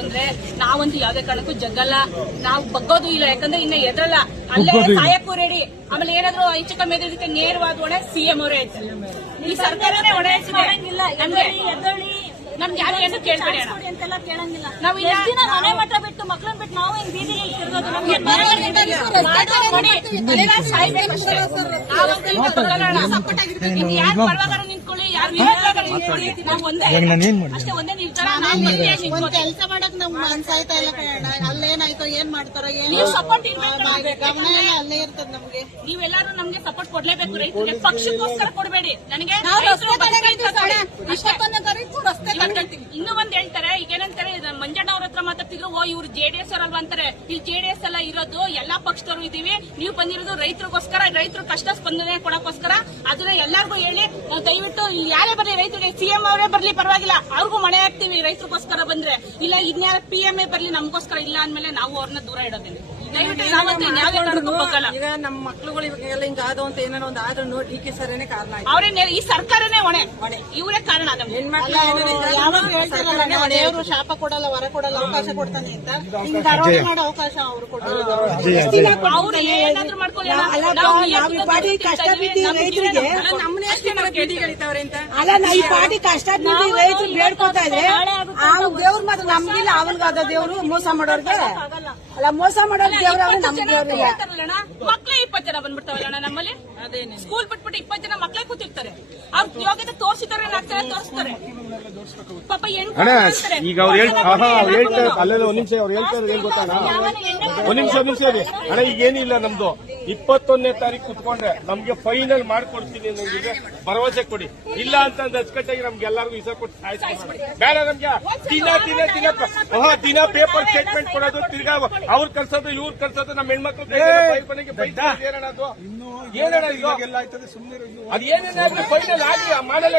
ಬಂದ್ರೆ ನಾವಂತೂ ಯಾವ್ದೇ ಕಾರಣಕ್ಕೂ ಜಗ್ಗಲ್ಲ, ನಾವು ಬಗ್ಗೋದು ಇಲ್ಲ. ಯಾಕಂದ್ರೆ ಇನ್ನ ಎದ್ರಲ್ಲ, ಅಲ್ಲೇ ಸಾಯಕ್ಕೂ ರೆಡಿ. ಆಮೇಲೆ ಏನಾದ್ರು ಹೆಚ್ಚು ಕಮ್ಮಿ ಇದಕ್ಕೆ ನೇರವಾದ ಹೊಣೆ ಸಿಎಂ ಅವರೇ ಐತೆ. ಈ ಸರ್ಕಾರನೇ ಹೊಣೆ ನಮ್ಗೆ ಯಾರು ಏನು ಕೇಳ್ಬೇಡಿ ಅಂತೆಲ್ಲ ಕೇಳಂಗಿಲ್ಲ. ನಾವು ಮನೆ ಮಠ ಬಿಟ್ಟು ಮಕ್ಕಳನ್ನ ಬಿಟ್ಟು ನಾವು ಹಿಂಗ್ ಬೀದಿಗೆ ತಿರ್ಗೋದು ನಮ್ಗೆ ಯಾರು ಪರವಾಗಾರ ನಿಂತ್ಕೊಳ್ಳಿ, ಯಾರು ವಿರೋಧಗಾರ ನಿಂತ್ಕೊಳ್ಳಿ, ನಾವು ಅಷ್ಟೇ ಒಂದೇ ನಿರ್ಧಾರ. ಕೆಲಸ ಮಾಡಕ್ ನಮ್ ಮನ್ಸಾಯ್ತಾ ಇಲ್ಲ ಕಣ. ಅಲ್ಲೇನಾಯ್ತೋ ಏನ್ ಮಾಡ್ತಾರೋ ನೀವು ಸಪೋರ್ಟ್ ಗಮನ ಅಲ್ಲೇ ಇರ್ತದ ನಮ್ಗೆ. ನೀವೆಲ್ಲರೂ ನಮ್ಗೆ ಸಪೋರ್ಟ್ ಕೊಡ್ಲೇಬೇಕು. ರೈತರಿಗೆ ಪಕ್ಷಕ್ಕೋಸ್ಕರ ಕೊಡ್ಬೇಡಿ. ನನಗೆ ಇನ್ನೂ ಒಂದ್ ಹೇಳ್ತಾರೆ, ಈಗ ಏನಂತಾರೆ ಮಂಜಣ್ಣ ಅವ್ರ ಹತ್ರ ಮಾತಾಡ್ತಿದ್ರು, ಇವ್ರು ಜೆಡಿಎಸ್ ಅವರಲ್ವ ಅಂತಾರೆ. ಇಲ್ಲಿ ಜೆಡಿಎಸ್ ಎಲ್ಲ ಇರೋದು ಎಲ್ಲಾ ಪಕ್ಷದವರು ಇದೀವಿ, ನೀವು ಬಂದಿರೋದು ರೈತರಿಗೋಸ್ಕರ, ರೈತರು ಕಷ್ಟ ಸ್ಪಂದನೆ ಕೊಡಕ್ಕೋಸ್ಕರ. ಅದನ್ನ ಎಲ್ಲರಿಗೂ ಹೇಳಿ ದಯವಿಟ್ಟು ಯಾರೇ ಬರ್ಲಿ ರೈತರಿಗೆ, ಸಿಎಂ ಅವರೇ ಬರ್ಲಿ ಪರವಾಗಿಲ್ಲ, ಅವ್ರಿಗೂ ಮನೆ ಹಾಕ್ತಿವಿ ರೈತರಿಗೋಸ್ಕರ ಬಂದ್ರೆ. ಇಲ್ಲ ಇನ್ಯಾರ ಪಿಎಂಎ ಬರ್ಲಿ ನಮಗೋಸ್ಕರ ಇಲ್ಲ ಅಂದ್ಮೇಲೆ ನಾವು ಅವ್ರನ್ನ ದೂರ ಇಡೋದಿಲ್ಲ. ದಯವಿಟ್ಟು ಈಗ ನಮ್ಮ ಮಕ್ಳುಗಳು ಇವಾಗೆಲ್ಲ ಹಿಂಗ ಆದೋ ಅಂತ ಏನಾರ ಒಂದು ಆದ್ರೂ ಡಿ.ಕೆ. ಸರೇನೆ ಕಾರಣ. ಅವರೇ ಈ ಸರ್ಕಾರನೇ ಹೊಣೆ, ಇವರೇ ಕಾರಣ. ಯಾವಾಗ ಹೇಳ್ತಾರಲ್ಲ ದೇವರು ಶಾಪ ಕೊಡಲ್ಲ, ವರ ಕೊಡಲ್ಲ, ಅವಕಾಶ ಕೊಡ್ತಾನೆ ಅಂತ. ಹಿಂಗ್ ಧಾರವಾಡ ಮಾಡೋ ಅವಕಾಶ ಅವ್ರು ಕೊಡೋದು. ಅವ್ರು ಏನಾದ್ರು ಮಾಡ್ಕೊಳ್ಳಿ. ಪಾರ್ಟಿ ಕಷ್ಟ ಬಿದ್ದು ರೈತರಿಗೆ ಅಲ್ಲ, ಈ ಪಾರ್ಟಿ ಕಷ್ಟ ಬಿದ್ದು ರೈತರು ಬೇಡ್ಕೊತಾ ಇದ್ರೆ ದೇವ್ರ ಮಾತ್ರ ನಮ್ಗಿಲ್ಲ, ಅವನ್ಗಾದ ದೇವ್ರು ಮೋಸ ಮಾಡೋರ್ಗೆ ಅಲ್ಲ, ಮೋಸ ಮಾಡೋರ್ ದೇವ್ರ ನಮ್ಗೆ ದೇವ್ರಿಲ್ಲ. ಮಕ್ಳೇ 20 ಜನ ಬಂದ್ಬಿಡ್ತಾವಲ್ಲ ನಮ್ಮಲ್ಲಿ. ಸ್ಕೂಲ್ ಬಿಟ್ಬಿಟ್ಟು 20 ಜನ ಮಕ್ಳೇ ಕೂತಿರ್ತಾರೆ. ಅವ್ರ ಯೋಗ್ಯತೆ ತೋರಿಸಿದಾರೆ, ತೋರಿಸ್ತಾರೆ ಪಾಪ. ಈಗ ಅವ್ರು ಹೇಳ್ತಾರೆ ಅಲ್ಲೆಲ್ಲ ಒಂದ್ ನಿಮಿಷ ಅವ್ರು ಹೇಳ್ತಾರೆ ಏನ್ ಗೊತ್ತಾನ, ಒಂದ್ ನಿಮಿಷ ರೀ ಅಣ್ಣ. ಈಗ ಏನಿಲ್ಲ, ನಮ್ದು 21ನೇ ತಾರೀಕು ಕುತ್ಕೊಂಡ್ರೆ ನಮ್ಗೆ ಫೈನಲ್ ಮಾಡ್ಕೊಡ್ತೀನಿ ನನಗೆ ಭರವಸೆ ಕೊಡಿ. ಇಲ್ಲ ಅಂತ ಅಚ್ಚುಕಟ್ಟಾಗಿ ನಮ್ಗೆ ಎಲ್ಲರಿಗೂ ಇಸ ಕೊಟ್ಟು ಸಾಯಿಸ್ಕೊಡಿ. ಬೇಡ ನಮ್ಗೆ ದಿನ ಪೇಪರ್ ಸ್ಟೇಟ್ಮೆಂಟ್ ಕೊಡೋದು, ತಿರ್ಗಾ ಅವ್ರು ಕಳ್ಸೋದು ಇವ್ರು ಕಳ್ಸೋದು, ನಮ್ಮ ಹೆಣ್ಮಕ್ಳು ಏನಣ್ಣ ಅದು, ಏನಣ್ಣ ಇವಾಗೆಲ್ಲ ಆಯ್ತದೆ ಸುಮ್ಮನೆ. ಅದೇನೇನಾದ್ರೂ ಫೈನಲ್ ಆಗಿ ಮಾಡಲ್ಲ.